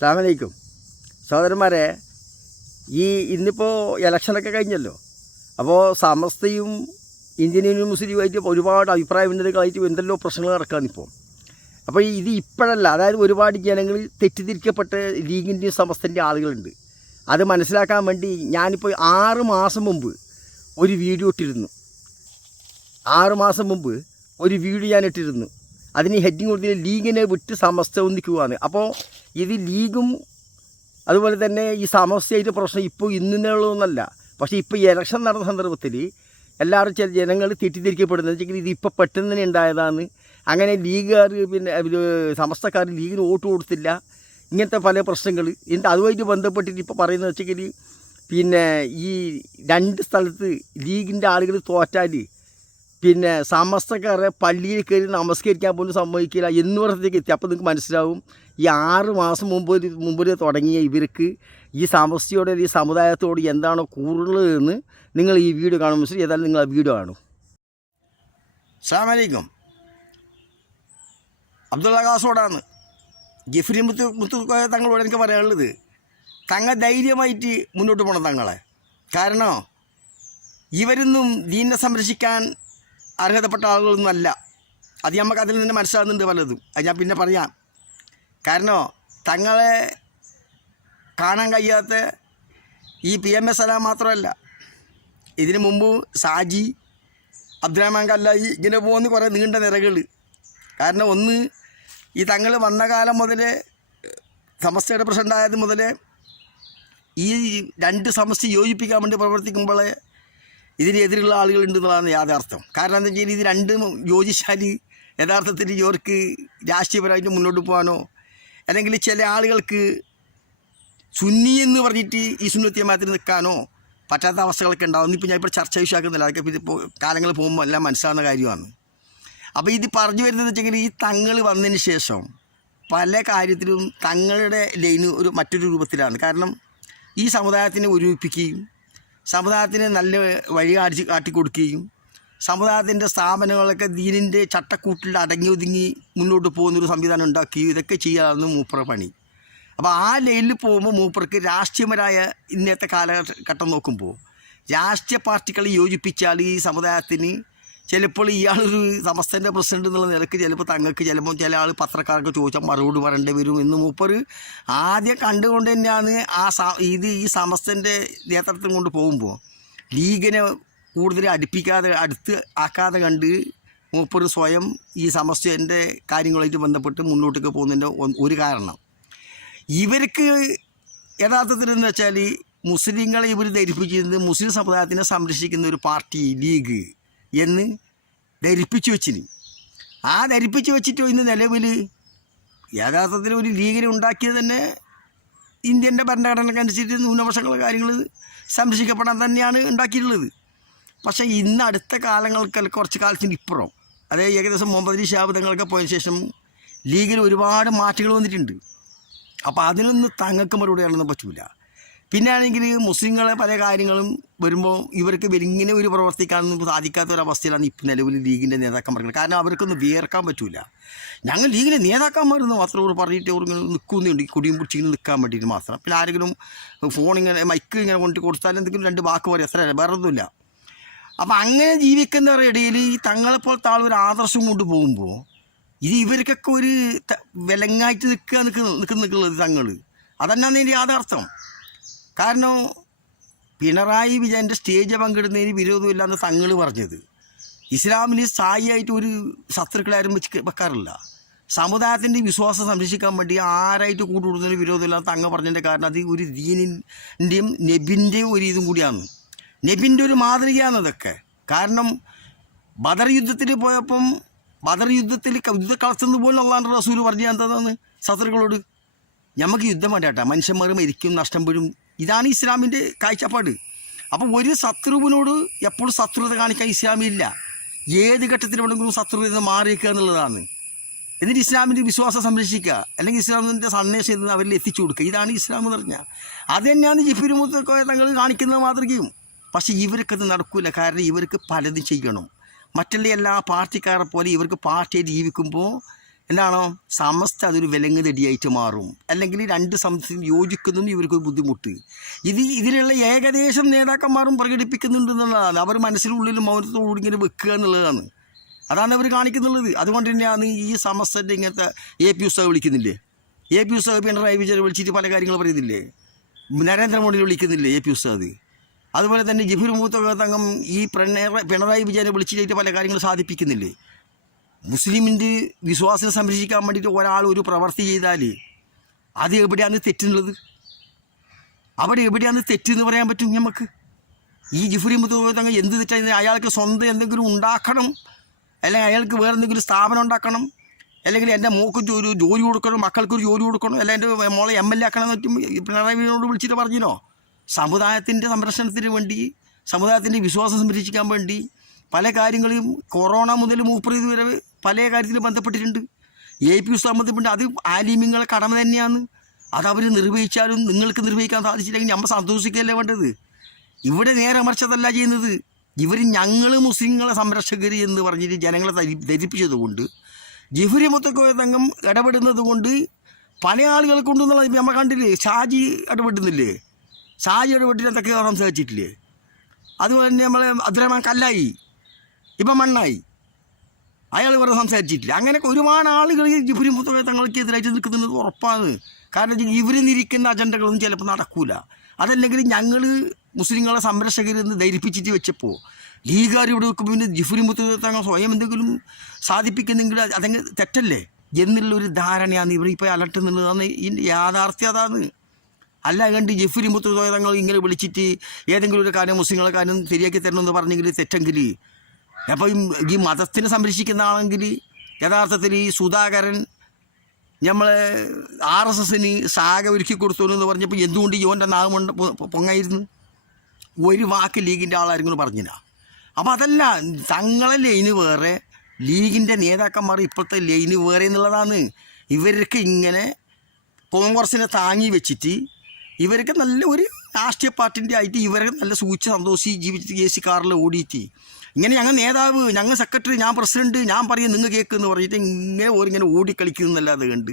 അസ്സാമലൈക്കും സഹോദരന്മാരെ ഈ ഇന്നിപ്പോൾ ഇലക്ഷനൊക്കെ കഴിഞ്ഞല്ലോ. അപ്പോൾ സമസ്തയും ഇന്ത്യൻ മുസ്ലിമായിട്ട് ഒരുപാട് അഭിപ്രായ ഭിന്നതകളായിട്ട് എന്തെല്ലോ പ്രശ്നങ്ങൾ നടക്കാന്നിപ്പോൾ അപ്പോൾ ഇത് ഇപ്പോഴല്ല അതായത് ഒരുപാട് ജനങ്ങൾ തെറ്റിദ്ധരിക്കപ്പെട്ട ലീഗിന്റെയും സമസ്തന്റെ ആളുകളുണ്ട്. അത് മനസ്സിലാക്കാൻ വേണ്ടി ഞാനിപ്പോൾ ആറ് മാസം മുമ്പ് ഒരു വീഡിയോ ഇട്ടിരുന്നു. ആറ് മാസം മുമ്പ് ഒരു വീഡിയോ ഞാൻ ഇട്ടിരുന്നു. അതിന് ഹെഡിങ് കൊടുത്തിട്ട് ലീഗിനെ വിട്ട് സമസ്ത ഒന്നിക്കുവാണ് അപ്പോൾ ഇത് ലീഗും അതുപോലെ തന്നെ ഈ സമസ്യയുടെ പ്രശ്നം ഇപ്പോൾ ഇന്നുള്ളതൊന്നല്ല പക്ഷേ ഇപ്പോൾ ഇലക്ഷൻ നടന്ന സന്ദർഭത്തിൽ എല്ലാവരും ചില ജനങ്ങൾ തെറ്റിദ്ധരിക്കപ്പെടുന്നത് വെച്ചാൽ ഇത് ഇപ്പോൾ പെട്ടെന്ന് തന്നെ ഉണ്ടായതാണ്. അങ്ങനെ ലീഗുകാർ പിന്നെ സമസ്തക്കാർ ലീഗിന് വോട്ട് കൊടുത്തില്ല. ഇങ്ങനത്തെ പല പ്രശ്നങ്ങൾ എന്നിട്ട് അതുമായിട്ട് ബന്ധപ്പെട്ടിട്ട് ഇപ്പോൾ പറയുന്നത് വെച്ചെങ്കിൽ പിന്നെ ഈ രണ്ട് സ്ഥലത്ത് ലീഗിന്റെ ആളുകൾ തോറ്റാൽ പിന്നെ സമസ്തക്കാരെ പള്ളിയിൽ കയറി നമസ്കരിക്കാൻ പോലും സമ്മതിക്കില്ല എന്ന് പറഞ്ഞത്തേക്ക് എത്തി. അപ്പോൾ നിങ്ങൾക്ക് മനസ്സിലാവും. ഈ ആറ് മാസം മുമ്പ് മുമ്പ് തുടങ്ങിയ ഇവർക്ക് ഈ സമസ്യയോടെ ഈ സമുദായത്തോട് എന്താണോ കൂടുതലെന്ന് നിങ്ങൾ ഈ വീഡിയോ കാണുമ്പോൾ ശരി ഏതായാലും നിങ്ങൾ ആ വീഡിയോ കാണും. സാമലൈക്കും അബ്ദുള്ള കാസോടാണ് ജഫ്രി മുത്തു മുത്തു തങ്ങളോട് എനിക്ക് പറയാനുള്ളത്. തങ്ങൾ ധൈര്യമായിട്ട് മുന്നോട്ട് പോകണം തങ്ങളെ. കാരണം ഇവരൊന്നും ദീനെ സംരക്ഷിക്കാൻ അർഹതപ്പെട്ട ആളുകളൊന്നും അല്ല. അത് നമുക്ക് അതിൽ നിന്ന് മനസ്സിലാകുന്നുണ്ട് പലതും. അത് ഞാൻ പിന്നെ പറയാം. കാരണം തങ്ങളെ കാണാൻ കഴിയാത്ത ഈ പി എം എസ് അല മാത്രമല്ല. ഇതിനു മുമ്പ് സാജി അബ്ദുറഹ്മാൻ കല്ലായി ഇങ്ങനെ പോകുന്ന കുറേ നീണ്ട നിരകൾ. കാരണം ഒന്ന് ഈ തങ്ങൾ വന്ന കാലം മുതലേ സമസ്തയുടെ പ്രസിഡന്റായത് മുതലേ ഈ രണ്ട് സമസ്യ യോജിപ്പിക്കാൻ വേണ്ടി പ്രവർത്തിക്കുമ്പോൾ ഇതിനെതിരുള്ള ആളുകളുണ്ട് എന്നുള്ളതാണ് യാഥാർത്ഥ്യം. കാരണം എന്താ വെച്ചാൽ ഇത് രണ്ടും യോജിച്ചാൽ യഥാർത്ഥത്തിൽ ഇവർക്ക് രാഷ്ട്രീയപരമായിട്ട് മുന്നോട്ട് പോകാനോ അല്ലെങ്കിൽ ചില ആളുകൾക്ക് സുന്നി എന്ന് പറഞ്ഞിട്ട് ഈ സുന്നത്യമാത്തിൽ നിൽക്കാനോ പറ്റാത്ത അവസ്ഥകളൊക്കെ ഉണ്ടാവും. ഇപ്പോൾ ഞാൻ ഇപ്പോൾ ചർച്ച വിഷയമാക്കുന്നില്ല. അതൊക്കെ ഇതിപ്പോൾ കാലങ്ങൾ പോകുമ്പോൾ എല്ലാം മനസ്സിലാവുന്ന കാര്യമാണ്. അപ്പോൾ ഇത് പറഞ്ഞു വരുന്നത് വെച്ചെങ്കിൽ ഈ തങ്ങൾ വന്നതിന് ശേഷം പല കാര്യത്തിലും തങ്ങളുടെ ലൈന് ഒരു മറ്റൊരു രൂപത്തിലാണ്. കാരണം ഈ സമുദായത്തിനെ ഒരുമിപ്പിക്കുകയും സമുദായത്തിന് നല്ല വഴി കാട്ടി കാട്ടിക്കൊടുക്കുകയും സമുദായത്തിന്റെ സ്ഥാപനങ്ങളൊക്കെ ദീനിന്റെ ചട്ടക്കൂട്ടിൽ അടങ്ങി ഒതുങ്ങി മുന്നോട്ട് പോകുന്നൊരു സംവിധാനം ഉണ്ടാക്കി. ഇതൊക്കെ ചെയ്യാതെന്ന് മൂപ്പറ പണി. അപ്പോൾ ആ ലൈനിൽ പോകുമ്പോൾ മൂപ്പർക്ക് രാഷ്ട്രീയപരമായ ഇന്നത്തെ കാലഘട്ടം നോക്കുമ്പോൾ രാഷ്ട്രീയ പാർട്ടികളെ യോജിപ്പിച്ചാൽ ഈ സമുദായത്തിന് ചിലപ്പോൾ ഇയാളൊരു സമസ്തന്റെ പ്രസിഡന്റ് എന്നുള്ള നിലയ്ക്ക് ചിലപ്പോൾ തങ്ങൾക്ക് ചിലപ്പോൾ ചില ആൾ പത്രക്കാർക്ക് ചോദിച്ചാൽ മറുപടി പറയേണ്ടി വരും എന്ന് മൂപ്പർ ആദ്യം കണ്ടുകൊണ്ട് തന്നെയാണ് ആ ഇത് ഈ സമസ്തന്റെ നേതൃത്വം കൊണ്ട് പോകുമ്പോൾ ലീഗിനെ കൂടുതൽ അടുപ്പിക്കാതെ അടുത്ത് ആക്കാതെ കണ്ട് മൂപ്പർ സ്വയം ഈ സമസ്യന്റെ കാര്യങ്ങളായിട്ട് ബന്ധപ്പെട്ട് മുന്നോട്ടേക്ക് പോകുന്നതിന്റെ ഒരു കാരണം. ഇവർക്ക് യഥാർത്ഥത്തിൽ എന്ന് വെച്ചാൽ മുസ്ലിങ്ങളെ ഇവർ ധരിപ്പിച്ചിരുന്നത് മുസ്ലിം സമുദായത്തിനെ സംരക്ഷിക്കുന്ന ഒരു പാർട്ടി ലീഗ് എന്ന് ധരിപ്പിച്ചു വെച്ചിന്. ആ ധരിപ്പിച്ചു വെച്ചിട്ട് ഇന്ന് നിലവിൽ യഥാർത്ഥത്തിൽ ഒരു ലീഗിനെ ഉണ്ടാക്കിയത് തന്നെ ഇന്ത്യന്റെ ഭരണഘടനക്കനുസരിച്ച് ന്യൂനപക്ഷങ്ങൾ കാര്യങ്ങൾ സംരക്ഷിക്കപ്പെടാൻ തന്നെയാണ് ഉണ്ടാക്കിയിട്ടുള്ളത്. പക്ഷേ ഇന്ന് അടുത്ത കാലങ്ങൾക്ക് കുറച്ച് കാലത്തിന് ഇപ്പുറം അതായത് ഏകദേശം മുമ്പതിന് ശാബ്ദങ്ങളൊക്കെ പോയതിന് ശേഷം ലീഗിൽ ഒരുപാട് മാറ്റങ്ങൾ വന്നിട്ടുണ്ട്. അപ്പോൾ അതിനൊന്നും തങ്ങൾക്ക് മറുപടി കാണാൻ പറ്റൂല. പിന്നെ ആണെങ്കിൽ മുസ്ലിങ്ങളെ പല കാര്യങ്ങളും വരുമ്പോൾ ഇവർക്ക് ഇങ്ങനെ ഒരു പ്രവർത്തിക്കാനൊന്നും സാധിക്കാത്ത ഒരു അവസ്ഥയിലാണ് ഇപ്പം നിലവിൽ ലീഗിന്റെ നേതാക്കന്മാർ കാരണം അവർക്കൊന്നും വിയർക്കാൻ പറ്റില്ല ഞങ്ങൾ ലീഗിലെ നേതാക്കന്മാരൊന്നും മാത്രം ഒരു പറഞ്ഞിട്ട് അവർ ഇങ്ങനെ നിൽക്കുന്നുണ്ട്. ഈ കുടിയും പിടിച്ചിങ്ങനെ നിൽക്കാൻ വേണ്ടിയിട്ട് മാത്രം. പിന്നെ ആരെങ്കിലും ഫോൺ ഇങ്ങനെ മൈക്ക് ഇങ്ങനെ കൊണ്ട് കൊടുത്താൽ എന്തെങ്കിലും രണ്ട് വാക്ക് പറയും. എത്ര വേറെ ഒന്നുമില്ല അപ്പം അങ്ങനെ ജീവിക്കുന്നവരുടെ ഈ തങ്ങളെപ്പോലത്തെ ആൾ ഒരു ആദർശം കൊണ്ട് പോകുമ്പോൾ ഇത് ഇവർക്കൊക്കെ ഒരു വിലങ്ങായിട്ട് നിൽക്കുക നിൽക്കുന്ന നിൽക്കുന്ന നിൽക്കുന്നത് തങ്ങൾ അതന്നെ ഇതിന്റെ യാഥാർത്ഥ്യം. കാരണം പിണറായി വിജയന്റെ സ്റ്റേജ് പങ്കിടുന്നതിന് വിരോധമില്ലാന്ന് തങ്ങൾ പറഞ്ഞത്. ഇസ്ലാമിൽ സ്ഥായിയായിട്ട് ഒരു ശത്രുക്കളാരും വെച്ച് വെക്കാറില്ല. സമുദായത്തിന്റെ വിശ്വാസം സംരക്ഷിക്കാൻ വേണ്ടി ആരായിട്ട് കൂട്ടുകൂടുന്നതിന് വിരോധമില്ലാന്ന് തങ്ങ പറഞ്ഞതിന്റെ കാരണം അത് ഒരു ദീനിന്റെയും നെബിന്റെയും ഒരു ഇതും കൂടിയാണ്. നെബിന്റെ ഒരു മാതൃകയാണതൊക്കെ കാരണം ബദർ യുദ്ധത്തിൽ പോയപ്പം ബദർ യുദ്ധത്തിൽ യുദ്ധ കളത്തുന്നത് പോലും അള്ളാഹ് റസൂൽ പറഞ്ഞു എന്താണെന്ന് ശത്രുക്കളോട്? നമുക്ക് യുദ്ധം വേണ്ടാട്ട മനുഷ്യന്മാർ മരിക്കും നഷ്ടം വീഴും ഇതാണ് ഇസ്ലാമിന്റെ കാഴ്ചപ്പാട്. അപ്പോൾ ഒരു ശത്രുവിനോട് എപ്പോഴും ശത്രുത കാണിക്കാൻ ഇസ്ലാമില്ല. ഏത് ഘട്ടത്തിൽ വേണമെങ്കിലും ശത്രുത മാറിയേക്കുക എന്നുള്ളതാണ്. എന്നിട്ട് ഇസ്ലാമിന്റെ വിശ്വാസം സംരക്ഷിക്കുക. അല്ലെങ്കിൽ ഇസ്ലാമിന്റെ സന്ദേശം അവരിൽ എത്തിച്ചു കൊടുക്കുക. ഇതാണ് ഇസ്ലാം എന്ന് പറഞ്ഞാൽ. അത് തന്നെയാണ് ജിഫിരുമുത്തൊക്കെ തങ്ങൾ കാണിക്കുന്നത് മാതൃകയും. പക്ഷേ ഇവർക്കത് നടക്കില്ല കാരണം ഇവർക്ക് പലതും ചെയ്യണം. മറ്റുള്ള എല്ലാ പാർട്ടിക്കാരെ പോലെ ഇവർക്ക് പാർട്ടിയെ ജീവിക്കുമ്പോൾ എന്താണോ? സമസ്ത അതൊരു വിലങ്ങ് തെടിയായിട്ട് മാറും. അല്ലെങ്കിൽ രണ്ട് സംസ്ഥയും യോജിക്കുന്നതും ഇവർക്ക് ബുദ്ധിമുട്ട്. ഇത് ഇതിലുള്ള ഏകദേശം നേതാക്കന്മാരും പ്രകടിപ്പിക്കുന്നുണ്ട് എന്നുള്ളതാണ്. അവർ മനസ്സിനുള്ളിൽ മൗനത്തോടുകൂടി ഇങ്ങനെ വെക്കുക എന്നുള്ളതാണ്. അതാണ് അവർ കാണിക്കുന്നുള്ളത്. അതുകൊണ്ട് തന്നെയാണ് ഈ സമസ്തന്റെ ഇങ്ങനത്തെ എ പി ഉസ്താവ് വിളിക്കുന്നില്ലേ? എ പി ഉസ്താവ് പിണറായി വിജയൻ വിളിച്ചിട്ട് പല കാര്യങ്ങൾ പറയുന്നില്ലേ? നരേന്ദ്രമോദി വിളിക്കുന്നില്ലേ എ പി ഉത്സവം അതുപോലെ തന്നെ ജിഫിർ മൂത്ത തങ്കം ഈ പിണറായി പിണറായി വിജയനെ വിളിച്ചിട്ട് പല കാര്യങ്ങൾ സാധിപ്പിക്കുന്നില്ലേ? മുസ്ലിമിന്റെ വിശ്വാസം സംരക്ഷിക്കാൻ വേണ്ടിയിട്ട് ഒരാൾ ഒരു പ്രവർത്തി ചെയ്താൽ അത് എവിടെയാണ് തെറ്റുള്ളത്? അവിടെ എവിടെയാണ് തെറ്റെന്ന് പറയാൻ പറ്റും നമുക്ക്? ഈ ജിഫുരി മുത്തുതങ്ങ എന്ത് തെറ്റായി അയാൾക്ക് സ്വന്തം എന്തെങ്കിലും ഉണ്ടാക്കണം? അല്ലെങ്കിൽ അയാൾക്ക് വേറെ എന്തെങ്കിലും സ്ഥാപനം ഉണ്ടാക്കണം? അല്ലെങ്കിൽ എന്റെ മോക്ക് ഒരു ജോലി കൊടുക്കണം മക്കൾക്കൊരു ജോലി കൊടുക്കണം അല്ലെങ്കിൽ എന്റെ മോളെ എം എൽ എ ആക്കണം എന്ന് പിണറായി വിജയനോട് വിളിച്ചിട്ട് പറഞ്ഞിനോ? സമുദായത്തിന്റെ സംരക്ഷണത്തിന് വേണ്ടി സമുദായത്തിന്റെ വിശ്വാസം സംരക്ഷിക്കാൻ വേണ്ടി പല കാര്യങ്ങളും കൊറോണ മുതൽ മൂപ്പർ വരെ പല കാര്യത്തിലും ബന്ധപ്പെട്ടിട്ടുണ്ട്. എ പി സംബന്ധിപ്പെട്ട് അത് ആലിമ്യങ്ങളെ കടമ തന്നെയാണ്. അത് അവർ നിർവഹിച്ചാലും നിങ്ങൾക്ക് നിർവഹിക്കാൻ സാധിച്ചില്ലെങ്കിൽ നമ്മൾ സന്തോഷിക്കുകയല്ലേ വേണ്ടത്? ഇവിടെ നേരെ മറിച്ചതല്ല ചെയ്യുന്നത്. ഇവർ ഞങ്ങൾ മുസ്ലിങ്ങളെ സംരക്ഷകർ എന്ന് പറഞ്ഞിട്ട് ജനങ്ങളെ ധരി- ധരിപ്പിച്ചത് കൊണ്ട് ജിഫുരി മുത്തക്കോയ തങ്കം ഇടപെടുന്നത് കൊണ്ട് പല ആളുകൾ കൊണ്ടുവന്നുള്ള നമ്മൾ കണ്ടില്ലേ? ഷാജി ഇടപെടുന്നില്ലേ? ഷാജി വീട്ടിൽ എന്തൊക്കെ സംസാരിച്ചിട്ടില്ലേ അതുപോലെ തന്നെ നമ്മൾ അബ്ദുറഹ്മാൻ കല്ലായി. ഇപ്പം മണ്ണായി. അയാൾ വെറുതെ സംസാരിച്ചിട്ടില്ല. അങ്ങനെയൊക്കെ ഒരുപാട് ആളുകൾ ജിഫുരി മുത്തക്കോയ തങ്ങൾക്ക് എതിരായിട്ട് നിൽക്കുന്നത് ഉറപ്പാണ്. കാരണം ഇവർ നിരിക്കുന്ന അജണ്ടകളൊന്നും ചിലപ്പോൾ നടക്കൂല. അതല്ലെങ്കിൽ ഞങ്ങൾ മുസ്ലിങ്ങളെ സംരക്ഷകരെന്ന് ധരിപ്പിച്ചിട്ട് വെച്ചപ്പോൾ ലീഗുകാർ ഇവിടെ വെക്കുമ്പോൾ പിന്നെ ജിഫുരി മുത്ത് തങ്ങൾ സ്വയം എന്തെങ്കിലും സാധിപ്പിക്കുന്നെങ്കിൽ അതെങ്കിൽ തെറ്റല്ലേ? എന്നുള്ളൊരു ധാരണയാണ് ഇവർ ഇപ്പോൾ അലട്ടുന്നുള്ളതാണ് ഇതിന്റെ അതാണ്. അല്ല കണ്ട് ജഫ്രി മുത്ത് തങ്ങൾ ഇങ്ങനെ വിളിച്ചിട്ട് ഏതെങ്കിലും ഒരു കാര്യം മുസ്ലിങ്ങളെ കാര്യം ശരിയാക്കി തരണമെന്ന് പറഞ്ഞെങ്കിൽ തെറ്റെങ്കിൽ. അപ്പം ഈ മതത്തിനെ സംരക്ഷിക്കുന്ന ആണെങ്കിൽ യഥാർത്ഥത്തിൽ ഈ സുധാകരൻ നമ്മളെ ആർ എസ് എസിന് സാഗ ഒരുക്കി കൊടുത്തു എന്ന് പറഞ്ഞപ്പോൾ എന്തുകൊണ്ട് യോന്റെ നാഗമുണ്ട് പൊങ്ങായിരുന്നു? ഒരു വാക്ക് ലീഗിന്റെ ആളാരെങ്കിലും പറഞ്ഞില്ല അപ്പോൾ അതല്ല തങ്ങളെ ലൈന് വേറെ ലീഗിന്റെ നേതാക്കന്മാർ ഇപ്പോഴത്തെ ലൈന് വേറെ എന്നുള്ളതാണ്. ഇവർക്ക് ഇങ്ങനെ കോൺഗ്രസിനെ താങ്ങി വെച്ചിട്ട് ഇവർക്ക് നല്ല ഒരു രാഷ്ട്രീയ പാർട്ടിന്റെ ആയിട്ട് ഇവരൊക്കെ നല്ല സൂക്ഷിച്ച് സന്തോഷിച്ച് ജീവിച്ചിട്ട് എ സി കാറിൽ ഓടിയിട്ട്. ഇങ്ങനെ ഞങ്ങൾ നേതാവ് ഞങ്ങൾ സെക്രട്ടറി ഞാൻ പ്രസിഡന്റ് ഞാൻ പറയും നിങ്ങൾ കേൾക്കുമെന്ന് പറഞ്ഞിട്ട് ഇങ്ങനെ ഓരിങ്ങനെ ഓടിക്കളിക്കുന്നല്ലാതെ കണ്ട്.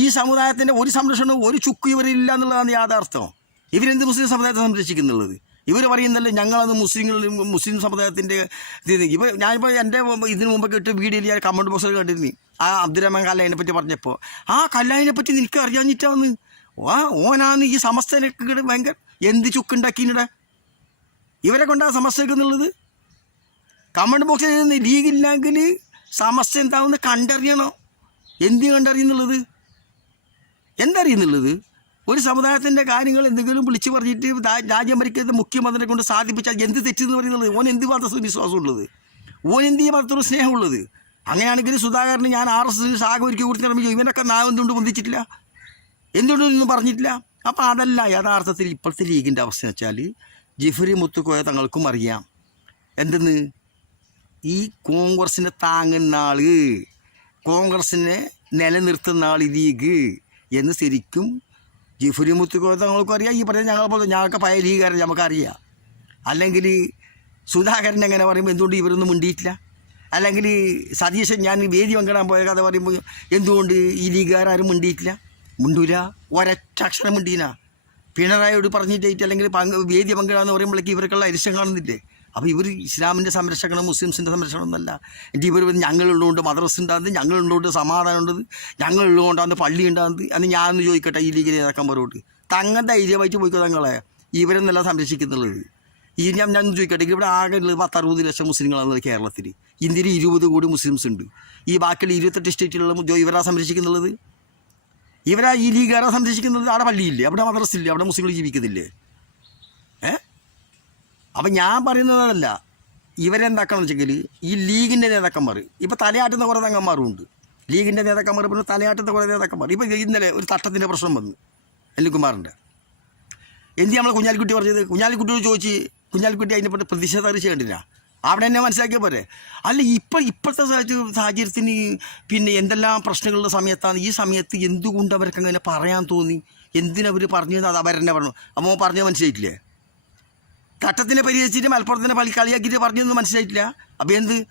ഈ സമുദായത്തിന്റെ ഒരു സംരക്ഷണവും ഒരു ചുക്ക് ഇവരില്ല എന്നുള്ളതാണ് യാഥാർത്ഥ്യം. ഇവരെന്ത് മുസ്ലിം സമുദായത്തെ സംരക്ഷിക്കുന്നുള്ളത്? ഇവർ പറയുന്നല്ലേ ഞങ്ങളത് മുസ്ലിങ്ങൾ മുസ്ലിം സമുദായത്തിന്റെ ഇത് ഇവർ ഞാനിപ്പോൾ എന്റെ ഇതിന് മുമ്പൊക്കെ ഇട്ട് വീഡിയോയിൽ ഞാൻ കമന്റ് ബോക്സിൽ കണ്ടിരുന്നു. ആ അബ്ദുറഹ്മാൻ കല്ലായിനെ പറ്റി പറഞ്ഞപ്പോൾ ആ കല്ലായിനെ പറ്റി നിനക്ക് അറിയാഞ്ഞിട്ടാന്ന്. ആ ഓനാന്ന് ഈ സമസ്തനൊക്കെ ഭയങ്കര എന്ത് ചുക്കുണ്ടാക്കിയിടെ ഇവരെ കൊണ്ടാ സമസ്തയൊക്കെ എന്നുള്ളത് കമന്റ് ബോക്സിൽ എഴുതുന്ന ലീഗില്ലെങ്കിൽ സമസ്ത എന്താവുന്ന കണ്ടറിയണോ? എന്ത് കണ്ടറിയുന്നുള്ളത്? എന്തറിയുന്നുള്ളത്? ഒരു സമുദായത്തിന്റെ കാര്യങ്ങൾ എന്തെങ്കിലും വിളിച്ചു പറഞ്ഞിട്ട് രാജ്യം ഭരിക്കുന്ന മുഖ്യമന്ത്രിയെ കൊണ്ട് സാധിപ്പിച്ചാൽ എന്ത് തെറ്റെന്ന് പറയുന്നത്? ഓൻ എന്ത് മത വിശ്വാസമുള്ളത്? ഓൻ എന്ത് മതത്തോട് സ്നേഹമുള്ളത്? അങ്ങനെയാണെങ്കിൽ സുധാകരന് ഞാൻ ആർ എസ് എസ് ശാഖ ഒരുക്കി കൊടുത്തിറങ്ങിയോ ഇവനൊക്കെ നാവ് എന്തുകൊണ്ട് പൊന്തിച്ചിട്ടില്ല എന്തുകൊണ്ടൊന്നും പറഞ്ഞിട്ടില്ല? അപ്പോൾ അതല്ല യഥാർത്ഥത്തിൽ ഇപ്പോഴത്തെ ലീഗിന്റെ അവസ്ഥ വെച്ചാൽ ജിഫറി മുത്തുക്കോയ തങ്ങൾക്കും അറിയാം. എന്തെന്ന്? ഈ കോൺഗ്രസിനെ താങ്ങുന്ന ആൾ കോൺഗ്രസിനെ നിലനിർത്തുന്ന ആൾ ലീഗ് എന്ന് ശരിക്കും ജിഫുരി മുത്തുക്കോയ തങ്ങൾക്കും അറിയാം. ഈ പറഞ്ഞ ഞങ്ങളെ പോലെ ഞങ്ങൾക്ക് പഴയ ലീഗുകാരൻ നമുക്കറിയാം. അല്ലെങ്കിൽ സുധാകരൻ എങ്ങനെ പറയുമ്പോൾ എന്തുകൊണ്ട് ഇവരൊന്നും മിണ്ടിയിട്ടില്ല? അല്ലെങ്കിൽ സതീശൻ ഞാൻ വേദി പങ്കിടാൻ പോയ കഥ പറയുമ്പോൾ എന്തുകൊണ്ട് ഈ ലീഗുകാരും മിണ്ടിയിട്ടില്ല? മിണ്ടൂല. ഒരൊറ്റ മുണ്ടീന. പിണറായിയോട് പറഞ്ഞിട്ടായിട്ട് അല്ലെങ്കിൽ പങ്ക് വേദി പങ്കിടാന്ന് പറയുമ്പോഴേക്ക് ഇവർക്കുള്ള അരിശം കാണുന്നില്ലേ അപ്പോൾ ഇവർ ഇസ്ലാമിന്റെ സംരക്ഷണം മുസ്ലിംസിന്റെ സംരക്ഷണം എന്നല്ല എന്റെ ഇവർ ഞങ്ങളുള്ളതുകൊണ്ട് മദ്രസ് ഉണ്ടാകുന്നത് ഞങ്ങളുള്ളതുകൊണ്ട് സമാധാനം ഉണ്ടത് ഞങ്ങളുള്ളതുകൊണ്ടാണ് പള്ളി ഉണ്ടാകുന്നത് അന്ന് ഞാനൊന്ന് ചോദിക്കട്ടെ ഈ ലീഗിൽ നേതാക്കന്മാരോട്. തങ്ങ ധൈര്യമായിട്ട് പോയിക്കോ തങ്ങളെ. ഇവരെന്നല്ല സംരക്ഷിക്കുന്നുള്ളത്. ഈ ഞാൻ ഞാൻ ചോദിക്കട്ടെ ഇവിടെ ആകെ ഉള്ളത് പത്തറുപത് ലക്ഷം മുസ്ലിങ്ങളാണ് കേരളത്തിൽ ഇന്ത്യയിൽ ഇരുപത് കോടി മുസ്ലിംസ് ഉണ്ട്. ഈ ബാക്കിയുള്ള ഇരുപത്തെട്ട് സ്റ്റേറ്റിലുള്ള ഇവരാ സംരക്ഷിക്കുന്നുള്ളത്? ഇവരാ ഈ ലീഗുകാരാ സംരക്ഷിക്കുന്നത് അവിടെ പള്ളിയില്ലേ? അവിടെ മദ്രസില്ലേ അവിടെ മുസ്ലിങ്ങൾ ജീവിക്കുന്നില്ലേ? ഏ? അപ്പം ഞാൻ പറയുന്നതല്ല. ഇവരെന്താക്കണം വെച്ചെങ്കിൽ ഈ ലീഗിന്റെ നേതാക്കന്മാർ ഇപ്പോൾ തലയാട്ടുന്ന കുറേ തങ്ങന്മാരും ഉണ്ട് ലീഗിന്റെ നേതാക്കന്മാർ പിന്നെ തലയാട്ടുന്ന കുറേ നേതാക്കന്മാർ ഇപ്പോൾ ഇന്നലെ ഒരു തട്ടത്തിന്റെ പ്രശ്നം വന്നു അനിൽകുമാറിന്റെ എന്ത് നമ്മൾ കുഞ്ഞാലിക്കുട്ടി പറഞ്ഞത്? കുഞ്ഞാലിക്കുട്ടിയോട് ചോദിച്ച് കുഞ്ഞാലിക്കുട്ടി അതിനെപ്പറ്റി പ്രതിഷേധം അറിയിച്ചു കണ്ടില്ല അവിടെ എന്നെ മനസ്സിലാക്കിയാൽ പോരെ. അല്ല ഇപ്പം ഇപ്പോഴത്തെ സാഹചര്യ- സാഹചര്യത്തിന് പിന്നെ എന്തെല്ലാം പ്രശ്നങ്ങളുടെ സമയത്താണ് ഈ സമയത്ത് എന്തുകൊണ്ട് അവർക്ക് അങ്ങനെ പറയാൻ തോന്നി? എന്തിനവർ പറഞ്ഞു അത് അവരെന്നെ പറഞ്ഞു. അമ്മ പറഞ്ഞത് മനസ്സിലായിട്ടില്ലേ? തട്ടത്തിനെ പരിഹരിച്ചിട്ട് മലപ്പുറത്തിനെ പലി കളിയാക്കിയിട്ട് പറഞ്ഞൊന്നും മനസ്സിലായിട്ടില്ല? അപ്പം എന്ത്?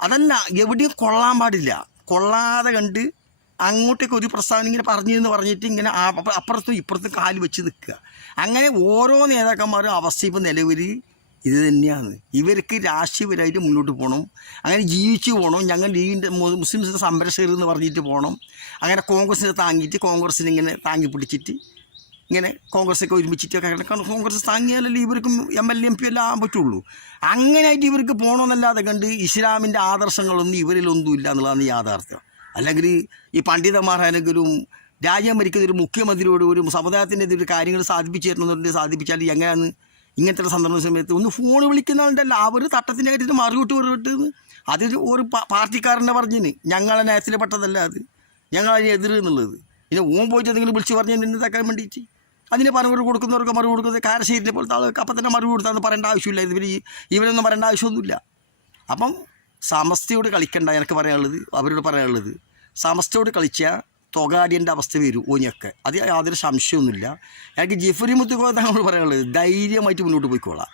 അതല്ല എവിടെയും കൊള്ളാൻ പാടില്ല. കൊള്ളാതെ കണ്ട് അങ്ങോട്ടേക്ക് ഒരു പ്രസ്താവന ഇങ്ങനെ പറഞ്ഞു എന്ന് പറഞ്ഞിട്ട് ഇങ്ങനെ അപ്പുറത്തും ഇപ്പുറത്തും കാൽ വെച്ച് നിൽക്കുക. അങ്ങനെ ഓരോ നേതാക്കന്മാരും അവസ്ഥ ഇപ്പം നിലവിൽ ഇത് തന്നെയാണ്. ഇവർക്ക് രാഷ്ട്രീയപരമായിട്ട് മുന്നോട്ട് പോകണം അങ്ങനെ ജീവിച്ചു പോകണം ഞങ്ങൾ ലീഗിന്റെ മുസ്ലിംസിന്റെ സംരക്ഷകർ എന്ന് പറഞ്ഞിട്ട് പോകണം അങ്ങനെ കോൺഗ്രസിനെ താങ്ങിയിട്ട് കോൺഗ്രസിനെ ഇങ്ങനെ താങ്ങി പിടിച്ചിട്ട് ഇങ്ങനെ കോൺഗ്രസ്സൊക്കെ ഒരുമിച്ചിട്ടൊക്കെ കാരണം കോൺഗ്രസ് താങ്ങിയാലല്ലേ ഇവർക്കും എം എൽ എം പി എല്ലാം ആകാൻ പറ്റുള്ളൂ. അങ്ങനെയായിട്ട് ഇവർക്ക് പോകണമെന്നല്ലാതെ കണ്ട് ഇസ്ലാമിന്റെ ആദർശങ്ങളൊന്നും ഇവരിലൊന്നും ഇല്ല എന്നുള്ളതാണ് യാഥാർത്ഥ്യം. അല്ലെങ്കിൽ ഈ പണ്ഡിതന്മാരാണെങ്കിലും രാജ്യം ഭരിക്കുന്ന ഒരു മുഖ്യമന്ത്രിയോട് ഒരു സമുദായത്തിന്റെ കാര്യങ്ങൾ സാധിപ്പിച്ചു തരണമെന്നുണ്ടെങ്കിൽ സാധിപ്പിച്ചാൽ എങ്ങനെയാണ് ഇങ്ങനത്തെ സന്ദർഭ സമയത്ത് ഒന്ന് ഫോൺ വിളിക്കുന്ന ആളുണ്ടല്ല അവർ തട്ടത്തിന്റെ കാര്യത്തിൽ മറുവിട്ട് മറുവിട്ട് അത് ഒരു പാർട്ടിക്കാരനെ പറഞ്ഞിന്. ഞങ്ങളെ നയത്തിൽ പെട്ടതല്ല അത്. ഞങ്ങളതിന് എതിര് എന്നുള്ളത്. പിന്നെ ഓൻ പോയിട്ട് എന്തെങ്കിലും വിളിച്ച് പറഞ്ഞ് എന്നെ തക്കാൻ വേണ്ടിയിട്ട്. അതിന് മറുപടി കൊടുക്കുന്നവർക്ക് മറുപടി കൊടുക്കുന്നത് കാരശ്ശേരിനെ പോലത്തെ ആൾക്ക് അപ്പം തന്നെ മറുപടി കൊടുത്താന്ന് പറയേണ്ട ആവശ്യമില്ല. ഇവർ ഇവരൊന്നും പറയേണ്ട ആവശ്യമൊന്നുമില്ല. അപ്പം സമസ്തയോട് കളിക്കണ്ട എനിക്ക് പറയാനുള്ളത് അവരോട് പറയാനുള്ളത്. സമസ്തയോട് കളിച്ചാൽ തൊഗാടിയന്റെ അവസ്ഥ വരും ഓനിയൊക്കെ അത് യാതൊരു സംശയമൊന്നുമില്ല. എനിക്ക് ജിഫറി മുത്തുക്കോളെ തങ്ങളോട് പറയാനുള്ളത്. ധൈര്യമായിട്ട് മുന്നോട്ട് പോയിക്കോളാം.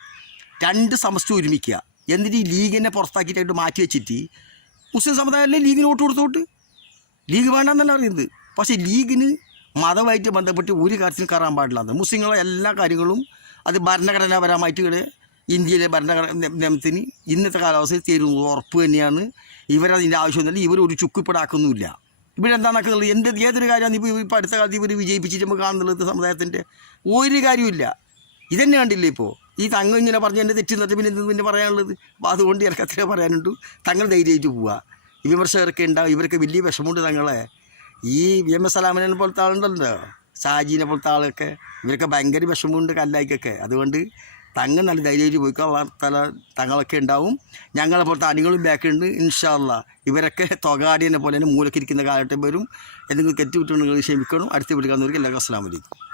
രണ്ട് സമസ്ത ഒരുമിക്കുക. എന്നിട്ട് ഈ ലീഗിനെ പുറത്താക്കിയിട്ടായിട്ട് മാറ്റി വെച്ചിട്ട് മുസ്ലിം സമുദായമല്ലേ ലീഗിന് വോട്ട് കൊടുത്തോട്ട്? ലീഗ് വേണ്ടെന്നല്ല അറിയുന്നത് പക്ഷേ ലീഗിന് മതമായിട്ട് ബന്ധപ്പെട്ട് ഒരു കാര്യത്തിനും കയറാൻ പാടില്ല. മുസ്ലിങ്ങളെ എല്ലാ കാര്യങ്ങളും അത് ഭരണഘടനാപരമായിട്ട് ഇവിടെ ഇന്ത്യയിലെ ഭരണഘടന നിയമത്തിന് ഇന്നത്തെ കാലാവസ്ഥയിൽ തീരുന്നത് ഉറപ്പ് തന്നെയാണ്. ഇവരതിന്റെ ആവശ്യമൊന്നുമില്ല ഇവർ ഒരു ഇവിടെ എന്താണെന്നുള്ളത് എന്ത് ഏതൊരു കാര്യമാണ് ഇപ്പോൾ ഇപ്പോൾ അടുത്ത കാലത്ത് ഇവർ വിജയിപ്പിച്ചിട്ട് നമുക്ക് കാണുന്നുള്ളത് സമുദായത്തിന്റെ ഒരു കാര്യമില്ല ഇതന്നെ കണ്ടില്ലേ ഇപ്പോൾ ഈ തങ്ങൾ ഇങ്ങനെ പറഞ്ഞ് എന്റെ തെറ്റിന്നിട്ട് പിന്നെ എന്ത് പിന്നെ പറയാനുള്ളത്? അപ്പോൾ അതുകൊണ്ട് ഇവർക്ക് അത്രേ പറയാനുണ്ട് തങ്ങൾ ധൈര്യമായിട്ട് പോവുക വിമർശകരൊക്കെ ഉണ്ടാവും ഇവരൊക്കെ വലിയ വിഷമമുണ്ട് തങ്ങളെ. ഈ വി എം എസ് സലാമിനെ പോലത്തെ ആളുണ്ടല്ലോ. ഷാജീനെ പോലത്തെ ആളൊക്കെ. ഇവരൊക്കെ ഭയങ്കര വിഷമമുണ്ട് കല്ലായിക്കൊക്കെ. അതുകൊണ്ട് തങ്ങൾ നല്ല ധൈര്യമായിട്ട് പോയിക്കോളാം തല തങ്ങളൊക്കെ ഉണ്ടാവും. ഞങ്ങളെ പോലത്തെ അണികളും ബാക്കുണ്ട് ഇൻഷാല്ല ഇവരൊക്കെ തൊഗാടിയനെ പോലെ തന്നെ മൂലക്കിരിക്കുന്ന കാലഘട്ടം വരും. എന്തെങ്കിലും തെറ്റുവിട്ടുണ്ടെങ്കിൽ ക്ഷമിക്കണം. അടുത്ത് വിളിക്കാവുന്നവർക്ക് എല്ലാവർക്കും അസ്സാം വലൈക്കും